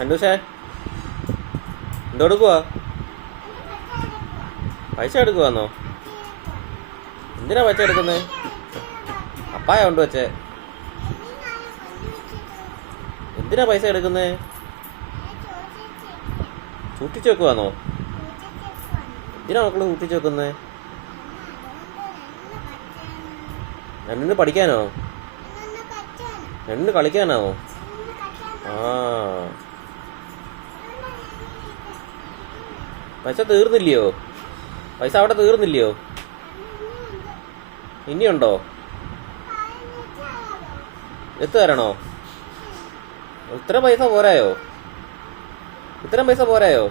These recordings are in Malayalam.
അന്വേഷേ എന്തെടുക്കുവാ? പൈസ എടുക്കുവാന്നോ? എന്തിനാ പൈസ എടുക്കുന്നേ? അപ്പായ കൊണ്ട് വെച്ചേ. എന്തിനാ പൈസ എടുക്കുന്നേ? സൂക്ഷിച്ചു വെക്കുവാന്നോ? എന്തിനാ മക്കള് സൂക്ഷിച്ചു വെക്കുന്നേ? രണ്ടിന് പഠിക്കാനോ? രണ്ടിന് കളിക്കാനാവോ? ആ, പൈസ തീർന്നില്ലയോ? പൈസ അവിടെ തീർന്നില്ലയോ? ഇനിയുണ്ടോ? എത്തു തരണോ? ഇത്രയും പൈസ പോരായോ? ഇത്രയും പൈസ പോരായോ?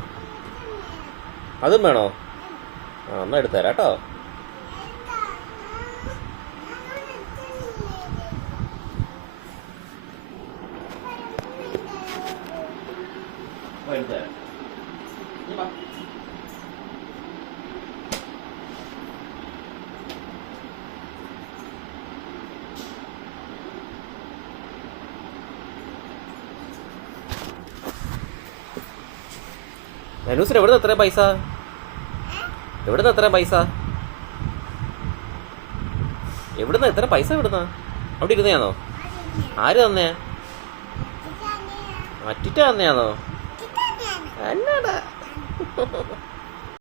അതും വേണോ? ആ, എന്നാ എടുത്തു തരാം കേട്ടോ. എടുത്തു തരാം. ധനുസിന് എവിടുന്ന് എത്ര പൈസ? എവിടുന്ന് എത്ര പൈസ? എവിടുന്ന എത്ര പൈസ? എവിടുന്ന? അവിടെ ഇരുന്നയാണോ? ആര് തന്നേ? അറ്റിറ്റ തന്നെയാണോ? എന്നാടാ